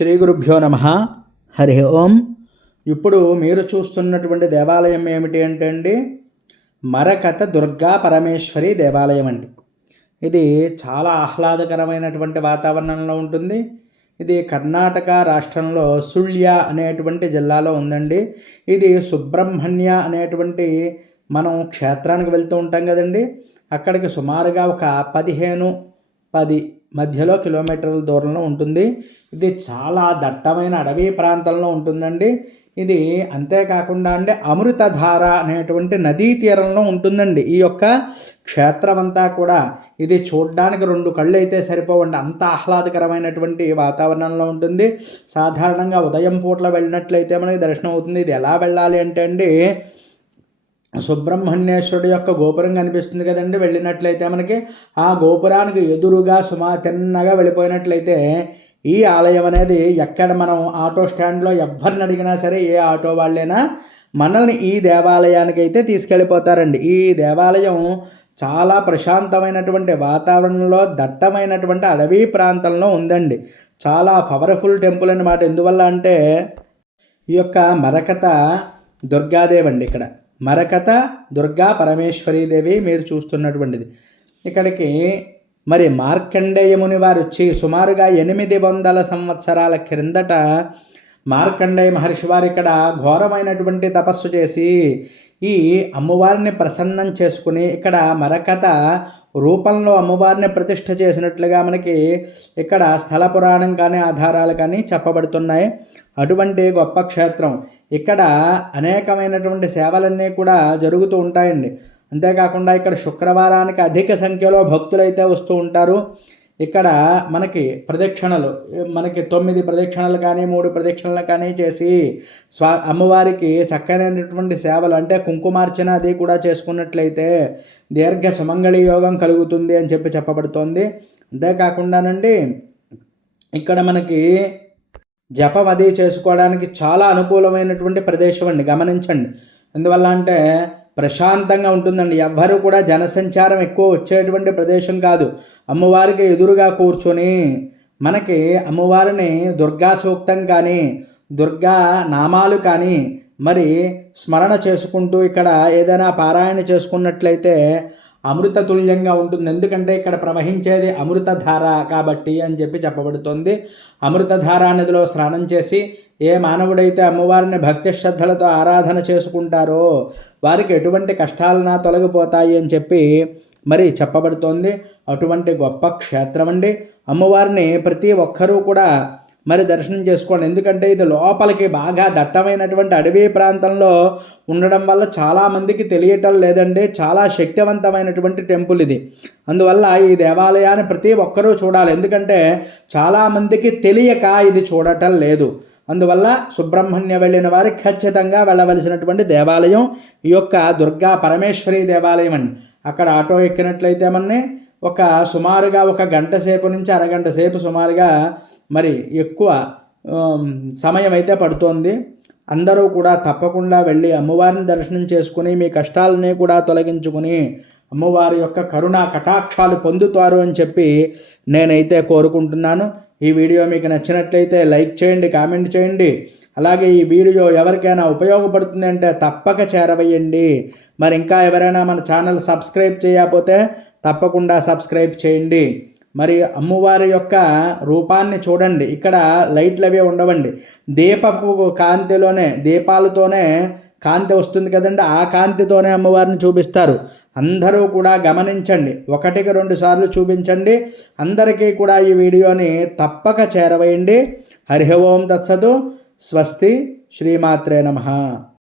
శ్రీ గురుభ్యో నమ. హరి ఓం. ఇప్పుడు మీరు చూస్తున్నటువంటి దేవాలయం ఏమిటి అంటే అండి, మరకత దుర్గా పరమేశ్వరి దేవాలయం అండి. ఇది చాలా ఆహ్లాదకరమైనటువంటి వాతావరణంలో ఉంటుంది. ఇది కర్ణాటక రాష్ట్రంలో సుళ్య అనేటువంటి జిల్లాలో ఉందండి. ఇది సుబ్రహ్మణ్య అనేటువంటి మనం క్షేత్రానికి వెళ్తూ ఉంటాం కదండి, అక్కడికి సుమారుగా ఒక 10 మధ్యలో కిలోమీటర్ల దూరంలో ఉంటుంది. ఇది చాలా దట్టమైన అడవి ప్రాంతంలో ఉంటుందండి. ఇది అంతేకాకుండా అమృతధార అనేటువంటి నదీ తీరంలో ఉంటుందండి ఈ యొక్క క్షేత్రం అంతా కూడా. ఇది చూడడానికి 2 కళ్ళు అయితే సరిపోవండి, అంత ఆహ్లాదకరమైనటువంటి వాతావరణంలో ఉంటుంది. సాధారణంగా ఉదయం పూట్ల వెళ్ళినట్లయితే మనకి దర్శనం అవుతుంది. ఇది ఎలా వెళ్ళాలి అంటే అండి, సుబ్రహ్మణ్యేశ్వరుడు యొక్క గోపురం కనిపిస్తుంది కదండి, వెళ్ళినట్లయితే మనకి ఆ గోపురానికి ఎదురుగా తిన్నగా వెళ్ళిపోయినట్లయితే ఈ ఆలయం అనేది ఎక్కడ మనం ఆటో స్టాండ్లో ఎవరిని అడిగినా సరే, ఏ ఆటో వాళ్ళైనా మనల్ని ఈ దేవాలయానికి అయితే తీసుకెళ్ళిపోతారండి. ఈ దేవాలయం చాలా ప్రశాంతమైనటువంటి వాతావరణంలో దట్టమైనటువంటి అడవి ప్రాంతంలో ఉందండి. చాలా పవర్ఫుల్ టెంపుల్ అన్నమాట. ఎందువల్ల అంటే ఈ యొక్క మరకత దుర్గాదేవి అండి. ఇక్కడ మరకత దుర్గా పరమేశ్వరీదేవి మీరు చూస్తున్నటువంటిది. ఇక్కడికి మరి మార్కండేయముని వారు వచ్చి సుమారుగా 800 సంవత్సరాల క్రిందట మార్కండేయ మహర్షి వారు ఇక్కడ ఘోరమైనటువంటి తపస్సు చేసి ఈ అమ్మవారిని ప్రసన్నం చేసుకుని ఇక్కడ మరకత రూపంలో అమ్మవారిని ప్రతిష్ఠ చేసినట్లుగా మనకి ఇక్కడ స్థల పురాణం కానీ ఆధారాలు కానీ చెప్పబడుతున్నాయి. అటువంటి గొప్ప క్షేత్రం. ఇక్కడ అనేకమైనటువంటి సేవలన్నీ కూడా జరుగుతూ ఉంటాయండి. అంతేకాకుండా ఇక్కడ శుక్రవారానికి అధిక సంఖ్యలో భక్తులైతే వస్తూ ఉంటారు. ఇక్కడ మనకి ప్రదక్షిణలు 9 ప్రదక్షిణలు కానీ 3 ప్రదక్షిణలు కానీ చేసి అమ్మవారికి చక్కనైనటువంటి సేవలు అంటే కుంకుమార్చన అది కూడా చేసుకున్నట్లయితే దీర్ఘ సుమంగళి యోగం కలుగుతుంది అని చెప్పబడుతోంది. అంతేకాకుండానండి ఇక్కడ మనకి జపం అది చేసుకోవడానికి చాలా అనుకూలమైనటువంటి ప్రదేశం అండి, గమనించండి. ఎందువల్ల అంటే ప్రశాంతంగా ఉంటుందండి. ఎవ్వరూ కూడా జనసంచారం ఎక్కువ వచ్చేటువంటి ప్రదేశం కాదు. అమ్మవారికి ఎదురుగా కూర్చొని మనకి అమ్మవారిని దుర్గా సూక్తం కానీ దుర్గా నామాలు కానీ మరి స్మరణ చేసుకుంటూ ఇక్కడ ఏదైనా పారాయణ చేసుకున్నట్లయితే అమృత తుల్యంగా ఉంటుంది. ఎందుకంటే ఇక్కడ ప్రవహించేది అమృతధార కాబట్టి అని చెప్పబడుతుంది. అమృతధార నదిలో స్నానం చేసి ఏ మానవుడైతే అమ్మవారిని భక్తి శ్రద్ధలతో ఆరాధన చేసుకుంటారో వారికి ఎటువంటి కష్టాలన్నా తొలగిపోతాయి అని మరి చెప్పబడుతోంది. అటువంటి గొప్ప క్షేత్రం అండి. అమ్మవారిని ప్రతి ఒక్కరూ కూడా మరి దర్శనం చేసుకోండి. ఎందుకంటే ఇది లోపలికి బాగా దట్టమైనటువంటి అడవి ప్రాంతంలో ఉండడం వల్ల చాలామందికి తెలియటం లేదండి. చాలా శక్తివంతమైనటువంటి టెంపుల్ ఇది. అందువల్ల ఈ దేవాలయాన్ని ప్రతి ఒక్కరూ చూడాలి. ఎందుకంటే చాలామందికి తెలియక ఇది చూడటం లేదు. అందువల్ల సుబ్రహ్మణ్య వెళ్ళిన వారు ఖచ్చితంగా వెళ్ళవలసినటువంటి దేవాలయం ఈ యొక్క దుర్గా పరమేశ్వరి దేవాలయం అండి. అక్కడ ఆటో ఎక్కినట్లయితే సుమారుగా 1 గంట సేపు నుంచి అరగంట సేపు సుమారుగా మరి ఎక్కువ సమయం అయితే పడుతోంది. అందరూ కూడా తప్పకుండా వెళ్ళి అమ్మవారిని దర్శనం చేసుకుని మీ కష్టాలని కూడా తొలగించుకుని అమ్మవారి యొక్క కరుణా కటాక్షాలు పొందుతారు అని నేనైతే కోరుకుంటున్నాను. ఈ వీడియో మీకు నచ్చినట్లయితే లైక్ చేయండి, కామెంట్ చేయండి. అలాగే ఈ వీడియో ఎవరికైనా ఉపయోగపడుతుంది అంటే తప్పక చేరవేయండి. మరి ఇంకా ఎవరైనా మన ఛానల్ సబ్స్క్రైబ్ చేయకపోతే తప్పకుండా సబ్స్క్రైబ్ చేయండి. మరి అమ్మవారి యొక్క రూపాన్ని చూడండి. ఇక్కడ లైట్లు అవి ఉండవండి, దీపపు కాంతిలోనే, దీపాలతోనే కాంతి వస్తుంది కదండి, ఆ కాంతితోనే అమ్మవారిని చూపిస్తారు. అందరూ కూడా గమనించండి, 1కి 2 సార్లు చూపించండి. అందరికీ కూడా ఈ వీడియోని తప్పక చేరవేయండి. హరి ఓం తత్సతు. స్వస్తి. శ్రీమాత్రే నమః.